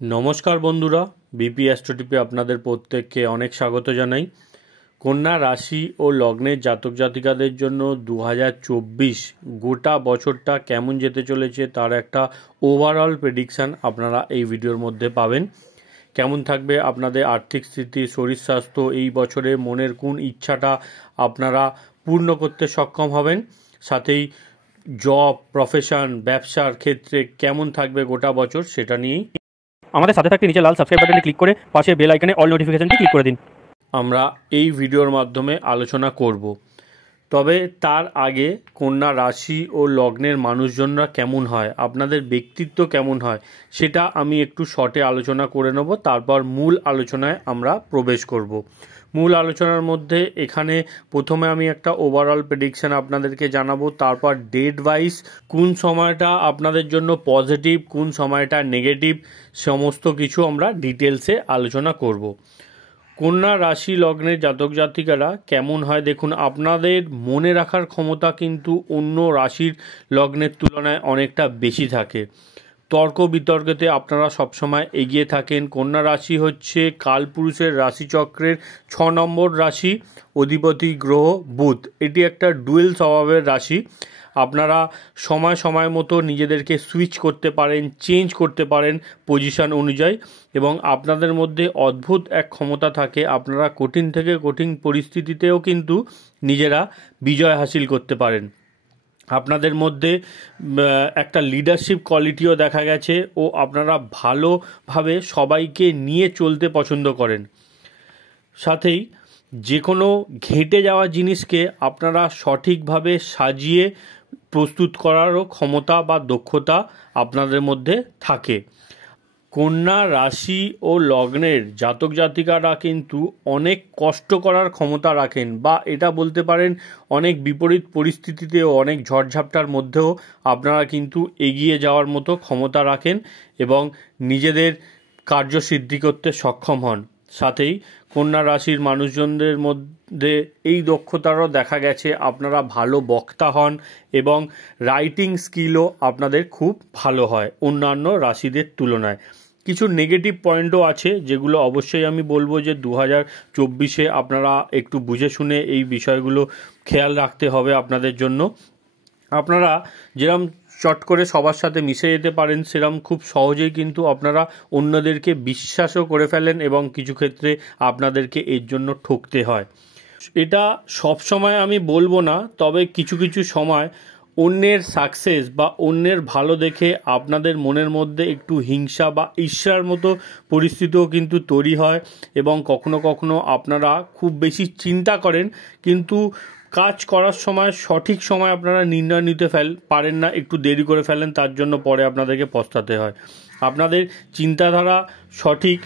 নমস্কার বন্ধুরা, বিপি অ্যাস্ট্রোটিপে আপনাদের প্রত্যেককে অনেক স্বাগত জানাই। কন্যা রাশি ও লগ্নের জাতক জাতিকাদের জন্য 2024 গোটা বছরটা কেমন যেতে চলেছে তার একটা ওভারঅল প্রেডিকশান আপনারা এই ভিডিওর মধ্যে পাবেন। কেমন থাকবে আপনাদের আর্থিক স্থিতি, শরীর স্বাস্থ্য, এই বছরে মনের কোন ইচ্ছাটা আপনারা পূর্ণ করতে সক্ষম হবেন, সাথেই জব, প্রফেশন, ব্যবসার ক্ষেত্রে কেমন থাকবে গোটা বছর সেটা নিয়েই আমাদের সাথে থাকতে নিচে লাল সাবস্ক্রাইব বাটনে ক্লিক করে পাশে বেল আইকনে অল নোটিফিকেশনটি ক্লিক করে দিন। আমরা এই ভিডিওর মাধ্যমে আলোচনা করব। তবে তার আগে কন্যা রাশি ও লগ্নের মানুষজনরা কেমন হয়, আপনাদের ব্যক্তিত্ব কেমন হয়, সেটা আমি একটু শর্টে আলোচনা করে নেব। তারপর মূল আলোচনায় আমরা প্রবেশ করব। মূল আলোচনার মধ্যে এখানে প্রথমে আমি একটা ওভারঅল প্রেডিকশান আপনাদেরকে জানাবো, তারপর ডেট ওয়াইজ কোন সময়টা আপনাদের জন্য পজিটিভ, কোন সময়টা নেগেটিভ, সমস্ত কিছু আমরা ডিটেলসে আলোচনা করব। কন্যা রাশি লগ্নের জাতক জাতিকারা কেমন হয় দেখুন, আপনাদের মনে রাখার ক্ষমতা কিন্তু অন্য রাশির লগ্নের তুলনায় অনেকটা বেশি থাকে। তর্ক বিতর্কেতে আপনারা সবসময় এগিয়ে থাকেন। কন্যা রাশি হচ্ছে কালপুরুষের রাশিচক্রের 6 নম্বর রাশি, অধিপতি গ্রহ বুধ। এটি একটা ডুয়েল স্বভাবের রাশি। আপনারা সময় সময় মতো নিজেদেরকে সুইচ করতে পারেন, চেঞ্জ করতে পারেন পজিশন অনুযায়ী, এবং আপনাদের মধ্যে অদ্ভুত এক ক্ষমতা থাকে। আপনারা কঠিন থেকে কঠিন পরিস্থিতিতেও কিন্তু নিজেরা বিজয় হাসিল করতে পারেন। আপনাদের মধ্যে একটা লিডারশিপ কোয়ালিটিও দেখা গেছে ও আপনারা ভালোভাবে সবাইকে নিয়ে চলতে পছন্দ করেন। সাথেই যে কোনো ঘেঁটে যাওয়া জিনিসকে আপনারা সঠিকভাবে সাজিয়ে প্রস্তুত করারও ক্ষমতা বা দক্ষতা আপনাদের মধ্যে থাকে। কন্যা রাশি ও লগ্নের জাতক জাতিকারা কিন্তু অনেক কষ্ট করার ক্ষমতা রাখেন, বা এটা বলতে পারেন অনেক বিপরীত পরিস্থিতিতেও, অনেক ঝড়ঝাপটার মধ্যেও আপনারা কিন্তু এগিয়ে যাওয়ার মতো ক্ষমতা রাখেন এবং নিজেদের কার্যসিদ্ধি করতে সক্ষম হন। সাথেই কন্যা রাশির মানুষজনদের মধ্যে এই দক্ষতারও দেখা গেছে, আপনারা ভালো বক্তা হন এবং রাইটিং স্কিলও আপনাদের খুব ভালো হয় অন্যান্য রাশিদের তুলনায়। কিছু নেগেটিভ পয়েন্টও আছে যেগুলো অবশ্যই আমি বলবো যে 2024 আপনারা একটু বুঝে শুনে এই বিষয়গুলো খেয়াল রাখতে হবে আপনাদের জন্য। আপনারা যেরকম চট করে সবার সাথে মিশে যেতে পারেন, সেরকম খুব সহজেই কিন্তু আপনারা অন্যদেরকে বিশ্বাসও করে ফেলেন এবং কিছু ক্ষেত্রে আপনাদেরকে এর জন্য ঠকতে হয়। এটা সব সময় আমি বলবো না, তবে কিছু কিছু সময় অন্যের সাকসেস বা অন্যের ভালো দেখে আপনাদের মনের মধ্যে একটু হিংসা বা ঈর্ষার মতো পরিস্থিতিও কিন্তু তৈরি হয়, এবং কখনো কখনো আপনারা খুব বেশি চিন্তা করেন কিন্তু কাজ করার সময় সঠিক সময় আপনারা নির্ণয় নিতে পারেন না, একটু দেরি করে ফেলেন, তার জন্য পরে আপনাদেরকে পস্তাতে হয়। আপনাদের চিন্তাধারা সঠিক,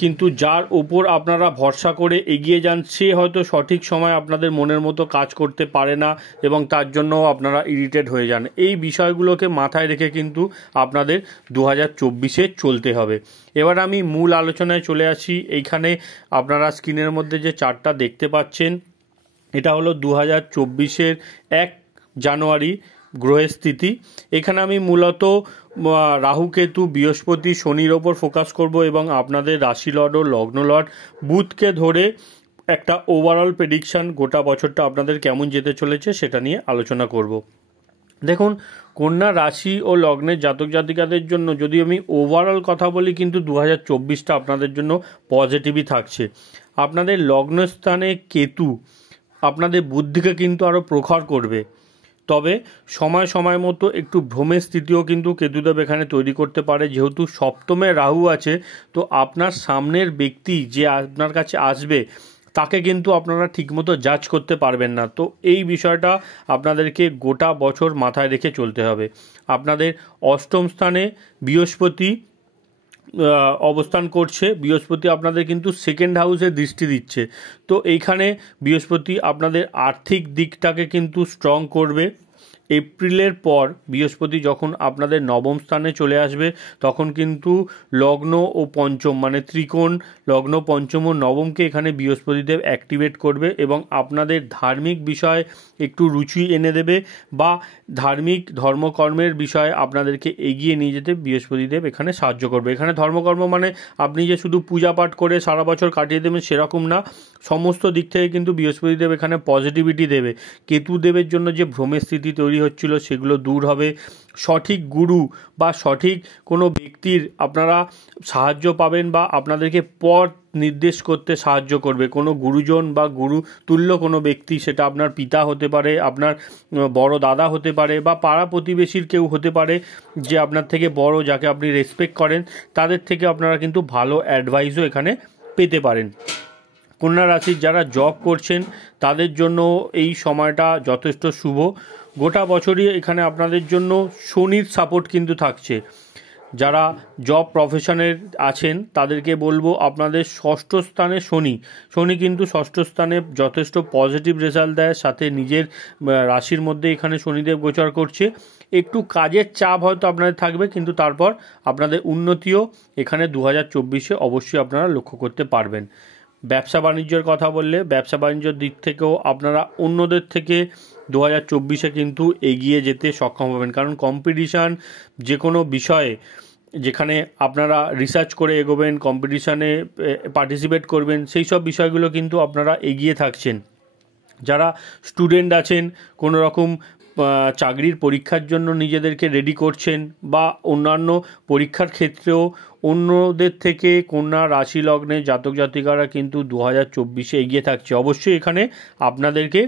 কিন্তু যার ওপর আপনারা ভরসা করে এগিয়ে যান সে হয়তো সঠিক সময় আপনাদের মনের মতো কাজ করতে পারে না এবং তার জন্য আপনারা ইরিটেট হয়ে যান। এই বিষয়গুলোকে মাথায় রেখে কিন্তু আপনাদের 2024 চলতে হবে। এবার আমি মূল আলোচনায় চলে আসি। এইখানে আপনারা স্ক্রিনের মধ্যে যে চার্টটা দেখতে পাচ্ছেন, এটা হলো 2024 1 জানুয়ারি গ্রহের স্থিতি। এখানে আমি মূলত রাহু, কেতু, বৃহস্পতি, শনির ওপর ফোকাস করব এবং আপনাদের রাশি লর্ড ও লগ্ন লর্ড বুধকে ধরে একটা ওভারঅল প্রেডিকশান গোটা বছরটা আপনাদের কেমন যেতে চলেছে সেটা নিয়ে আলোচনা করব। দেখুন, কন্যা রাশি ও লগ্নের জাতক জাতিকাদের জন্য যদি আমি ওভারঅল কথা বলি, কিন্তু 2024টা আপনাদের জন্য পজিটিভই থাকছে। আপনাদের লগ্নস্থানে কেতু আপনাদের বুদ্ধিকে কিন্তু আরও প্রখর করবে, তবে সময় সময় মতো একটু ভ্রমের স্থিতিও কিন্তু কেতুদেব এখানে তৈরি করতে পারে। যেহেতু সপ্তমে রাহু আছে, তো আপনার সামনের ব্যক্তি যে আপনার কাছে আসবে তাকে কিন্তু আপনারা ঠিকমতো জাজ করতে পারবেন না। তো এই বিষয়টা আপনাদেরকে গোটা বছর মাথায় রেখে চলতে হবে। আপনাদের অষ্টম স্থানে বৃহস্পতি অবস্থান করছে। বৃহস্পতি আপনাদের কিন্তু সেকেন্ড হাউসে দৃষ্টি দিচ্ছে, তো এইখানে বৃহস্পতি আপনাদের আর্থিক দিকটাকে কিন্তু স্ট্রং করবে এপ্রিলের পর বৃহস্পতি যখন আপনাদের নবম স্থানে চলে আসবে তখন কিন্তু লগ্ন ও পঞ্চম মানে ত্রিকোণ লগ্ন পঞ্চম ও নবমকে এখানে বৃহস্পতিদেব অ্যাক্টিভেট করবে এবং আপনাদের ধার্মিক বিষয়ে একটু রুচি এনে দেবে বা ধার্মিক ধর্মকর্মের বিষয়ে আপনাদেরকে এগিয়ে নিয়ে যেতে বৃহস্পতিদেব এখানে সাহায্য করবে। এখানে ধর্মকর্ম মানে আপনি যে শুধু পূজা পাঠ করে সারা বছর কাটিয়ে দেবেন সেরকম না, সমস্ত দিক থেকে কিন্তু বৃহস্পতিদেব এখানে পজিটিভিটি দেবে। কেতুদেবের জন্য যে ভ্রমের স্থিতি তৈরি হচ্ছিল সেগুলো দূর হবে, সঠিক গুরু বা সঠিক কোনো ব্যক্তির আপনারা সাহায্য পাবেন বা আপনাদেরকে পথ নির্দেশ করতে সাহায্য করবে কোনো গুরুজন বা গুরু তুল্য কোনো ব্যক্তি, সেটা আপনার পিতা হতে পারে, আপনার বড় দাদা হতে পারে বা পাড়া প্রতিবেশীর কেউ হতে পারে যে আপনার থেকে বড়, যাকে আপনি রেসপেক্ট করেন, তাদের থেকে আপনারা কিন্তু ভালো অ্যাডভাইসও এখানে পেতে পারেন। কন্যা রাশির যারা জব করছেন তাদের জন্য এই সময়টা যথেষ্ট শুভ। গোটা বছরই এখানে আপনাদের জন্য শনির সাপোর্ট কিন্তু থাকছে। যারা জব প্রফেশনের আছেন তাদেরকে বলবো আপনাদের ষষ্ঠ স্থানে শনি কিন্তু ষষ্ঠ স্থানে যথেষ্ট পজিটিভ রেজাল্ট দেয়, সাথে নিজের রাশির মধ্যে এখানে শনিদেব গোচর করছে। একটু কাজের চাপ হয়তো আপনাদের থাকবে, কিন্তু তারপর আপনাদের উন্নতিও এখানে 2024-এ অবশ্যই আপনারা লক্ষ্য করতে পারবেন। ব্যবসা বাণিজ্যের কথা বললে ব্যবসা বাণিজ্যর দিক থেকেও আপনারা অন্যদের থেকে 2024-এ কিন্তু এগিয়ে যেতে সক্ষম হবেন, কারণ কম্পিটিশান যে কোনো বিষয়ে যেখানে আপনারা রিসার্চ করে এগোবেন, কম্পিটিশানে পার্টিসিপেট করবেন, সেই সব বিষয়গুলো কিন্তু আপনারা এগিয়ে থাকছেন। যারা স্টুডেন্ট আছেন কোনো রকম চাকরির পরীক্ষার জন্য নিজেদেরকে রেডি করছেন বা অন্যান্য পরীক্ষার ক্ষেত্রেও অন্যদের থেকে কন্যা রাশি লগ্নে জাতক জাতিকারা কিন্তু 2024-এ এগিয়ে থাকছে। অবশ্যই এখানে আপনাদেরকে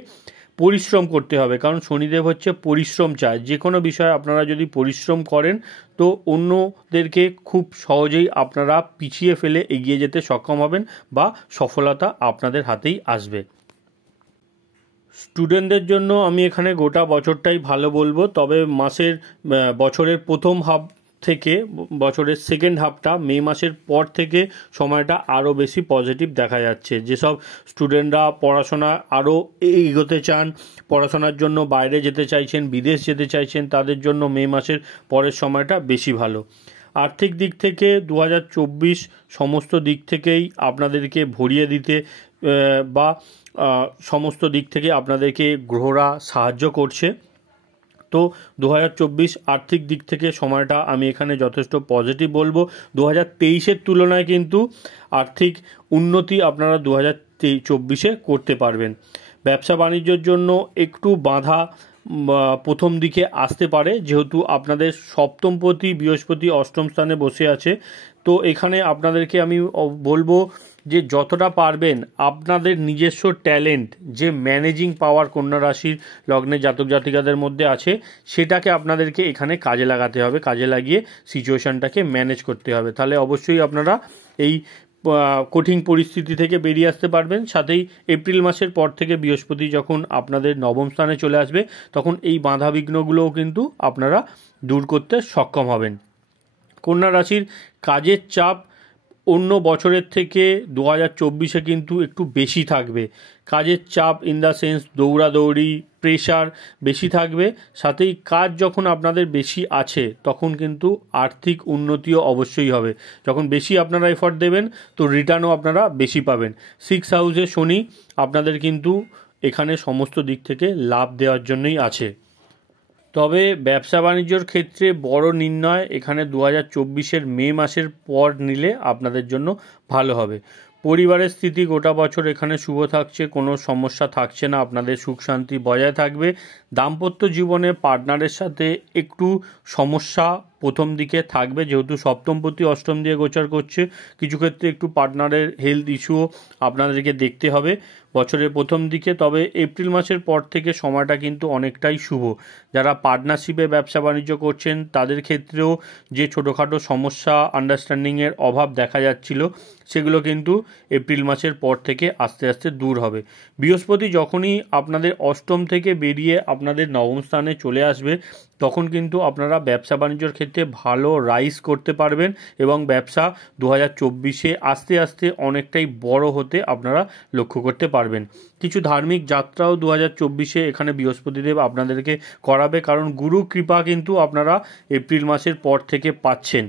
পরিশ্রম করতে হবে, কারণ শনিদেব হচ্ছে পরিশ্রম চায়। যে কোনো বিষয়ে আপনারা যদি পরিশ্রম করেন তো অন্যদেরকে খুব সহজেই আপনারা পিছিয়ে ফেলে এগিয়ে যেতে সক্ষম হবেন বা সফলতা আপনাদের হাতেই আসবে। স্টুডেন্টদের জন্য আমি এখানে গোটা বছরটাই ভালো বলবো, তবে বছরের প্রথম হাফ থেকে বছরের সেকেন্ড হাফটা মে মাসের পর থেকে সময়টা আরও বেশি পজিটিভ দেখা যাচ্ছে। যেসব স্টুডেন্টরা পড়াশোনা আরও এগোতে চান, পড়াশোনার জন্য বাইরে যেতে চাইছেন, বিদেশ যেতে চাইছেন, তাদের জন্য মে মাসের পরের সময়টা বেশি ভালো। আর্থিক দিক থেকে 2024 সমস্ত দিক থেকেই আপনাদেরকে ভরিয়ে দিতে বা সমস্ত দিক থেকে আপনাদেরকে গ্রহরা সাহায্য করছে। তো 2024 আর্থিক দিক থেকে সময়টা আমি এখানে যথেষ্ট পজিটিভ বলবো। 2023-এর তুলনায় কিন্তু আর্থিক উন্নতি আপনারা 2024-এ করতে পারবেন। ব্যবসা বাণিজ্যের জন্য একটু বাধা প্রথম দিকে আসতে পারে, যেহেতু আপনাদের সপ্তমপতি বৃহস্পতি অষ্টম স্থানে বসে আছে। তো এখানে আপনাদেরকে আমি বলবো যে যতটা পারবেন আপনাদের নিজস্ব ট্যালেন্ট, যে ম্যানেজিং পাওয়ার কন্যা রাশির লগ্নে জাতক জাতিকাদের মধ্যে আছে, সেটাকে আপনাদেরকে এখানে কাজে লাগাতে হবে, কাজে লাগিয়ে সিচুয়েশানটাকে ম্যানেজ করতে হবে। তাহলে অবশ্যই আপনারা এই কঠিন পরিস্থিতি থেকে বেরিয়ে আসতে পারবেন। সাথেই এপ্রিল মাসের পর থেকে বৃহস্পতি যখন আপনাদের নবম স্থানে চলে আসবে তখন এই বাধা বিঘ্নগুলোও কিন্তু আপনারা দূর করতে সক্ষম হবেন। কন্যা রাশির কাজের চাপ অন্য বছরের থেকে 2024-এ কিন্তু একটু বেশি থাকবে। কাজের চাপ ইন দ্য সেন্স দৌড়াদৌড়ি, প্রেশার বেশি থাকবে। সাথেই কাজ যখন আপনাদের বেশি আছে তখন কিন্তু আর্থিক উন্নতিও অবশ্যই হবে। যখন বেশি আপনারা এফর্ট দেবেন তো রিটার্নও আপনারা বেশি পাবেন। 6th হাউসে শনি আপনাদের কিন্তু এখানে সমস্ত দিক থেকে লাভ দেওয়ার জন্যই আছে। তবে ব্যবসা বাণিজ্যর ক্ষেত্রে বড় নির্ণয় এখানে 2024-এর মে মাসের পর নিলে আপনাদের জন্য ভালো হবে। পরিবারের স্থিতি গোটা বছর এখানে শুভ থাকছে, কোনো সমস্যা থাকছে না, আপনাদের সুখ শান্তি বজায় থাকবে। দাম্পত্য জীবনে পার্টনারের সাথে একটু সমস্যা প্রথম দিকে থাকবে, যেহেতু সপ্তমপতি অষ্টম দিয়ে গোচর করছে। কিছু ক্ষেত্রে একটু পার্টনারের হেলথ ইস্যুও আপনাদেরকে দেখতে হবে বছরের প্রথম দিকে। তবে এপ্রিল মাসের পর থেকে সময়টা কিন্তু অনেকটাই শুভ। যারা পার্টনারশিপে ব্যবসা বাণিজ্য করছেন তাদের ক্ষেত্রেও যে ছোটোখাটো সমস্যা, আন্ডারস্ট্যান্ডিংয়ের অভাব দেখা যাচ্ছিল সেগুলো কিন্তু এপ্রিল মাসের পর থেকে আস্তে আস্তে দূর হবে। বৃহস্পতি যখনই আপনাদের অষ্টম থেকে বেরিয়ে আপনাদের নবম স্থানে চলে আসবে তখন কিন্তু আপনারা ব্যবসা বাণিজ্যর ক্ষেত্রে ভালো রাইজ করতে পারবেন এবং ব্যবসা 2024-এ আস্তে আস্তে অনেকটাই বড় হতে আপনারা লক্ষ্য করতে পারবেন। পারবেন। কিছু ধার্মিক যাত্রাও 2024-এ এখানে বৃহস্পতিদেব আপনাদেরকে করাবে, কারণ গুরু কৃপা কিন্তু আপনারা এপ্রিল মাসের পর থেকে পাচ্ছেন।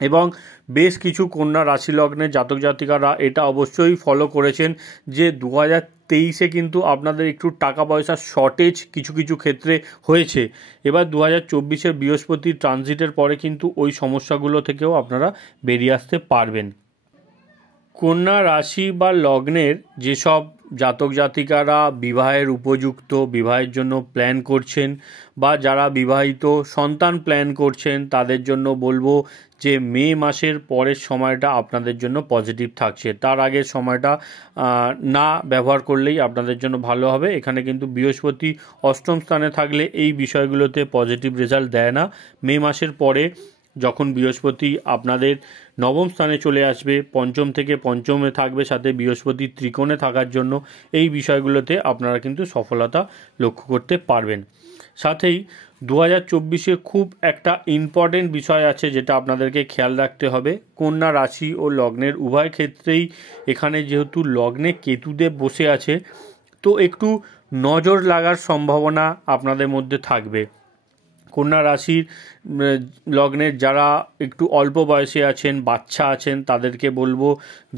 এবং বেশ কিছু কন্যা রাশি লগ্নের জাতক জাতিকারা এটা অবশ্যই ফলো করেছেন যে 2023-এ কিন্তু আপনাদের একটু টাকা পয়সার শর্টেজ কিছু কিছু ক্ষেত্রে হয়েছে। এবার 2024-এর বৃহস্পতি ট্রানজিটের পরে কিন্তু ওই সমস্যাগুলো থেকেও আপনারা বেরিয়ে আসতে পারবেন। কন্যা রাশি বা লগ্নের যেসব জাতক জাতিকারা বিবাহের উপযুক্ত, বিবাহের জন্য প্ল্যান করছেন বা যারা বিবাহিত সন্তান প্ল্যান করছেন, তাদের জন্য বলবো যে মে মাসের পরের সময়টা আপনাদের জন্য পজিটিভ থাকছে। তার আগের সময়টা না ব্যবহার করলেই আপনাদের জন্য ভালো হবে। এখানে কিন্তু বৃহস্পতি অষ্টম স্থানে থাকলে এই বিষয়গুলোতে পজিটিভ রেজাল্ট দেয় না। মে মাসের পরে যখন বৃহস্পতি আপনাদের নবম স্থানে চলে আসবে, পঞ্চম থেকে পঞ্চমে থাকবে, সাথে বৃহস্পতি ত্রিকোণে থাকার জন্য এই বিষয়গুলোতে আপনারা কিন্তু সফলতা লক্ষ্য করতে পারবেন। সাথেই 2024-এ খুব একটা ইম্পর্টেন্ট বিষয় আছে যেটা আপনাদেরকে খেয়াল রাখতে হবে। কন্যা রাশি ও লগ্নের উভয় ক্ষেত্রেই এখানে যেহেতু লগ্নে কেতুদেব বসে আছে, তো একটু নজর লাগার সম্ভাবনা আপনাদের মধ্যে থাকবে। কন্যা রাশির লগ্নের যারা একটু অল্প বয়সে আছেন, বাচ্চা আছেন, তাদেরকে বলবো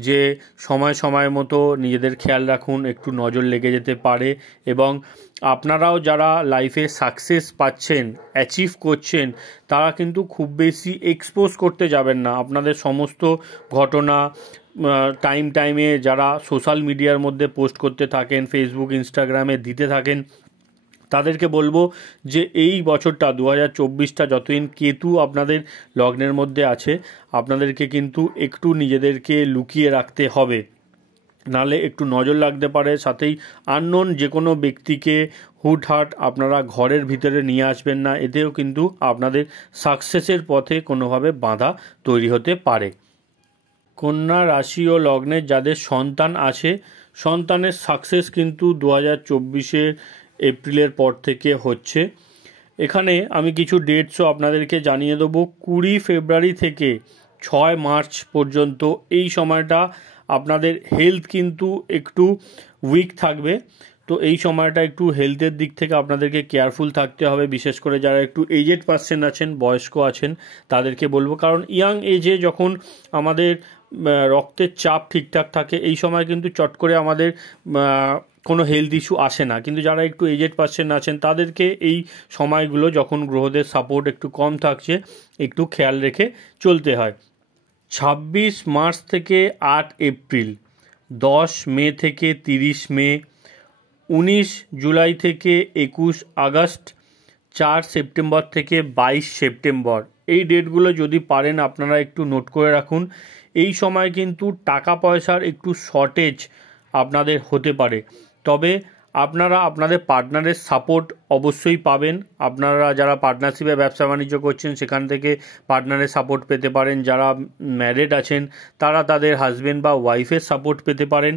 যে সময় সময় মতো নিজেদের খেয়াল রাখুন, একটু নজর লেগে যেতে পারে। এবং আপনারাও যারা লাইফে সাকসেস পাচ্ছেন, অ্যাচিভ করছেন, তারা কিন্তু খুব বেশি এক্সপোজ করতে যাবেন না। আপনাদের সমস্ত ঘটনা টাইমে যারা সোশ্যাল মিডিয়ার মধ্যে পোস্ট করতে থাকেন, ফেসবুক ইনস্টাগ্রামে দিতে থাকেন, তাদেরকে বলবো যে এই বছরটা 2024টা যতদিন কেতু আপনাদের লগ্নের মধ্যে আছে, আপনাদেরকে কিন্তু একটু নিজেদেরকে লুকিয়ে রাখতে হবে, নালে একটু নজর লাগতে পারে। সাথেই আননোন যে কোনো ব্যক্তিকে হুটহাট আপনারা ঘরের ভিতরে নিয়ে আসবেন না, এতেও কিন্তু আপনাদের সাকসেসের পথে কোনোভাবে বাধা তৈরি হতে পারে। কন্যা রাশি ও লগ্নের যাদের সন্তান আছে, সন্তানের সাকসেস কিন্তু 2024-এর এপ্রিলের পর থেকে হচ্ছে। এখানে আমি কিছু ডেটসও আপনাদেরকে জানিয়ে দেবো। 20 ফেব্রুয়ারি থেকে 6 মার্চ পর্যন্ত এই সময়টা আপনাদের হেলথ কিন্তু একটু উইক থাকবে। তো এই সময়টা একটু হেলথের দিক থেকে আপনাদেরকে কেয়ারফুল থাকতে হবে, বিশেষ করে যারা একটু এজেড পার্সন আছেন, বয়স্ক আছেন, তাদেরকে বলবো। কারণ ইয়াং এজে যখন আমাদের রক্তের চাপ ঠিকঠাক থাকে, এই সময় কিন্তু চট করে আমাদের কোনো হেলথ ইস্যু আসে না। কিন্তু যারা একটু এজেড পার্সন আছেন, তাদেরকে এই সময়গুলো যখন গ্রহদের সাপোর্ট একটু কম থাকছে, একটু খেয়াল রেখে চলতে হয়। 26 মার্চ থেকে 8 এপ্রিল, 10 মে থেকে 30 মে, 19 জুলাই থেকে 21 আগস্ট, 4 সেপ্টেম্বর থেকে 22 সেপ্টেম্বর, এই ডেটগুলো যদি পারেন আপনারা একটু নোট করে রাখুন। এই সময় কিন্তু টাকা পয়সার একটু শর্টেজ আপনাদের হতে পারে, তবে আপনারা আপনাদের পার্টনারের সাপোর্ট অবশ্যই পাবেন। আপনারা যারা পার্টনারশিপে ব্যবসা বাণিজ্য করছেন, সেখান থেকে পার্টনারের সাপোর্ট পেতে পারেন। যারা ম্যারিড আছেন, তারা তাদের হাজব্যান্ড বা ওয়াইফের সাপোর্ট পেতে পারেন।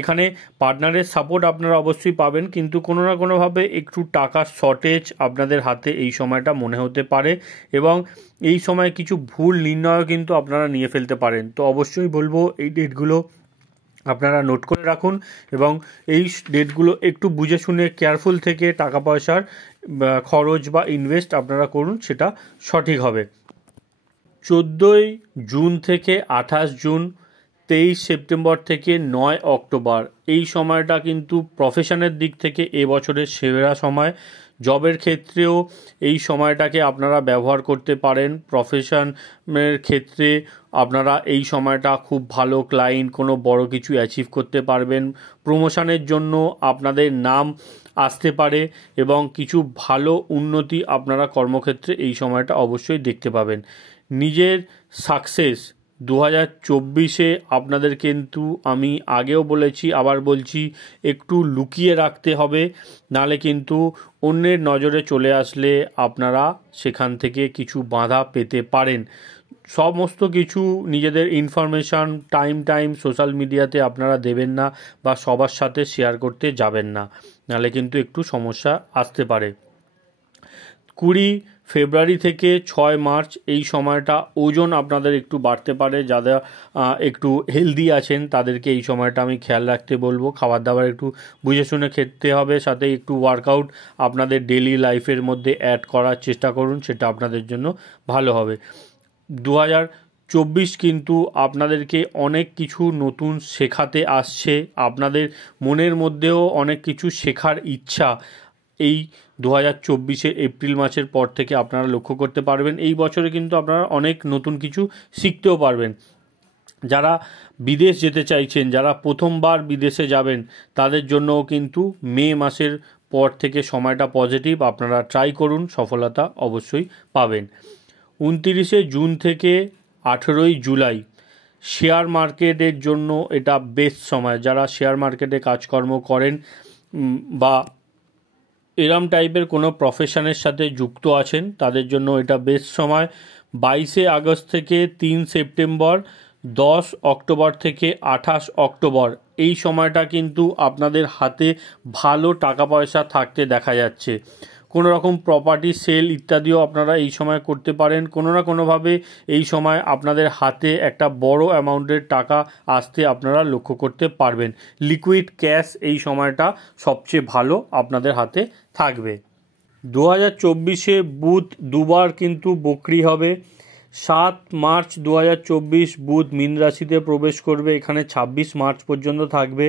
এখানে পার্টনারের সাপোর্ট আপনারা অবশ্যই পাবেন, কিন্তু কোনো না কোনোভাবে একটু টাকার শর্টেজ আপনাদের হাতে এই সময়টা মনে হতে পারে, এবং এই সময় কিছু ভুল নির্ণয়ও কিন্তু আপনারা নিয়ে ফেলতে পারেন। তো অবশ্যই বলবো এই ডেটগুলো আপনারা নোট করে রাখুন, এবং এই ডেটগুলো একটু বুঝে শুনে কেয়ারফুল থেকে টাকা পয়সার খরচ বা ইনভেস্ট আপনারা করুন, সেটা সঠিক হবে। 14 জুন থেকে 28 জুন, 23 সেপ্টেম্বর থেকে 9 অক্টোবর, এই সময়টা কিন্তু প্রফেশনের দিক থেকে এবছরের সেরা সময়। জবের ক্ষেত্রেও এই সময়টাকে আপনারা ব্যবহার করতে পারেন। প্রফেশনের ক্ষেত্রে আপনারা এই সময়টা খুব ভালো ক্লায়েন্ট, কোনো বড় কিছু অ্যাচিভ করতে পারবেন। প্রমোশনের জন্য আপনাদের নাম আসতে পারে, এবং কিছু ভালো উন্নতি আপনারা কর্মক্ষেত্রে এই সময়টা অবশ্যই দেখতে পাবেন। নিজের সাকসেস 2024-এ আপনাদের কিন্তু আমি আগেও বলেছি, আবার বলছি, একটু লুকিয়ে রাখতে হবে, নালে কিন্তু অন্যের নজরে চলে আসলে আপনারা সেখান থেকে কিছু বাধা পেতে পারেন। সমস্ত কিছু নিজেদের ইনফরমেশান টাইম সোশ্যাল মিডিয়াতে আপনারা দেবেন না, বা সবার সাথে শেয়ার করতে যাবেন না, নালে কিন্তু একটু সমস্যা আসতে পারে। 20 ফেব্রুয়ারি থেকে 6 মার্চ এই সময়টা ওজন আপনাদের একটু বাড়তে পারে। যারা একটু হেলদি আছেন তাদেরকে এই সময়টা আমি খেয়াল রাখতে বলবো। খাবার দাবার একটু বুঝে শুনে খেতে হবে, সাথে একটু ওয়ার্কআউট আপনাদের ডেলি লাইফের মধ্যে অ্যাড করার চেষ্টা করুন, সেটা আপনাদের জন্য ভালো হবে। 2024 কিন্তু আপনাদেরকে অনেক কিছু নতুন শেখাতে আসছে। আপনাদের মনের মধ্যেও অনেক কিছু শেখার ইচ্ছা এই 2024 এপ্রিল মাসের পর থেকে আপনারা লক্ষ্য করতে পারবেন। এই বছরে কিন্তু আপনারা অনেক নতুন কিছু শিখতেও পারবেন। যারা বিদেশ যেতে চাইছেন, যারা প্রথমবার বিদেশে যাবেন, তাদের জন্যও কিন্তু মে মাসের পর থেকে সময়টা পজিটিভ। আপনারা ট্রাই করুন, সফলতা অবশ্যই পাবেন। 29 জুন থেকে 18 জুলাই শেয়ার মার্কেটের জন্য এটা বেস্ট সময়। যারা শেয়ার মার্কেটে কাজকর্ম করেন বা এরম টাইপের কোনো প্রফেশনের সাথে যুক্ত আছেন, তাদের জন্য এটা বেস্ট সময়। 22 আগস্ট থেকে 3 সেপ্টেম্বর, 10 অক্টোবর থেকে 28 অক্টোবর এই সময়টা কিন্তু আপনাদের হাতে ভালো টাকা পয়সা থাকতে দেখা যাচ্ছে। কোনো রকম প্রপার্টি সেল ইত্যাদিও আপনারা এই সময় করতে পারেন। কোনো না কোনোভাবে এই সময় আপনাদের হাতে একটা বড় অ্যামাউন্টের টাকা আসতে আপনারা লক্ষ্য করতে পারবেন। লিকুইড ক্যাশ এই সময়টা সবচেয়ে ভালো আপনাদের হাতে থাকবে। 2024 বুধ দুবার কিন্তু বকরি হবে। 7 মার্চ 2024 বুধ মীন রাশিতে প্রবেশ করবে, এখানে 26 মার্চ পর্যন্ত থাকবে।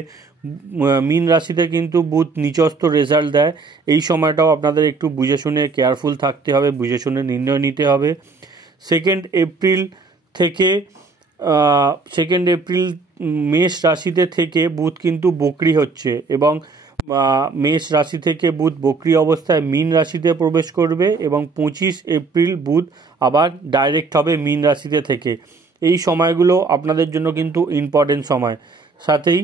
মীন রাশিতে কিন্তু বুধ নিচস্থ রেজাল্ট দেয়। এই সময়টাও আপনাদের একটু বুঝে শুনে কেয়ারফুল থাকতে হবে, বুঝে শুনে নির্ণয় নিতে হবে। 2 এপ্রিল থেকে 2 এপ্রিল মেষ রাশিতে থেকে বুধ কিন্তু বকরি হচ্ছে এবং মেষ রাশি থেকে বুধ বকরি অবস্থায় মীন রাশিতে প্রবেশ করবে এবং 25 এপ্রিল বুধ আবার ডাইরেক্ট হবে মীন রাশিতে থেকে। এই সময়গুলো আপনাদের জন্য কিন্তু ইম্পর্টেন্ট সময়। সাথেই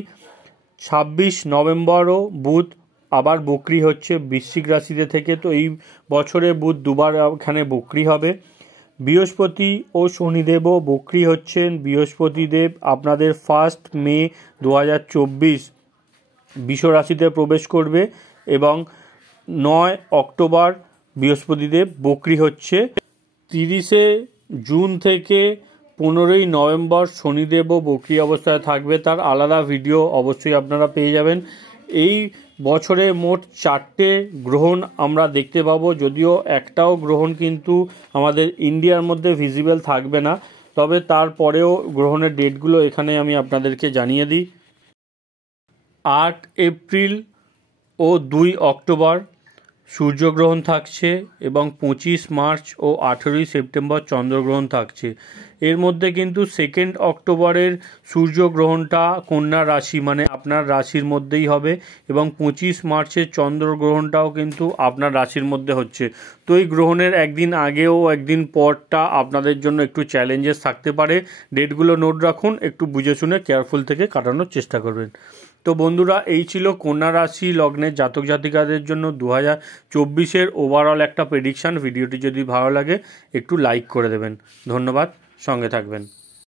26 নভেম্বরও বুধ আবার বকরি হচ্ছে বৃশ্চিক রাশিতে থেকে। তো এই বছরে বুধ দুবার এখানে বকরি হবে। বৃহস্পতি ও শনিদেবও বকরি হচ্ছেন। বৃহস্পতিদেব আপনাদের 1 মে 2024 বৃষ রাশিতে প্রবেশ করবে এবং 9 অক্টোবর বৃহস্পতিদেব বকরি হচ্ছে। 30 জুন থেকে 15 নভেম্বর শনিদেবও বকরি অবস্থায় থাকবে। তার আলাদা ভিডিও অবশ্যই আপনারা পেয়ে যাবেন। এই বছরে মোট 4টে গ্রহণ আমরা দেখতে পাবো, যদিও একটাও গ্রহণ কিন্তু আমাদের ইন্ডিয়ার মধ্যে ভিজিবল থাকবে না, তবে তারপরেও গ্রহণের ডেটগুলো এখানে আমি আপনাদেরকে জানিয়ে দিই। 8 এপ্রিল ও 2 অক্টোবর সূর্যগ্রহণ থাকছে এবং 25 মার্চ ও 18 সেপ্টেম্বর চন্দ্রগ্রহণ থাকছে। এর মধ্যে কিন্তু 2 অক্টোবরের সূর্যগ্রহণটা কন্যা রাশি মানে আপনার রাশির মধ্যেই হবে এবং 25 মার্চের চন্দ্রগ্রহণটাও কিন্তু আপনার রাশির মধ্যে হচ্ছে। তো এই গ্রহণের একদিন আগেও একদিন পরটা আপনাদের জন্য একটু চ্যালেঞ্জেস থাকতে পারে। ডেটগুলো নোট রাখুন, একটু বুঝে শুনে কেয়ারফুল থেকে কাটানোর চেষ্টা করবেন। তো বন্ধুরা, এই ছিল কন্যা রাশি লগ্নের জাতক জাতিকাদের জন্য 2024 ওভারঅল একটা প্রেডিকশান। ভিডিওটি যদি ভালো লাগে একটু লাইক করে দেবেন। ধন্যবাদ, সঙ্গে থাকবেন।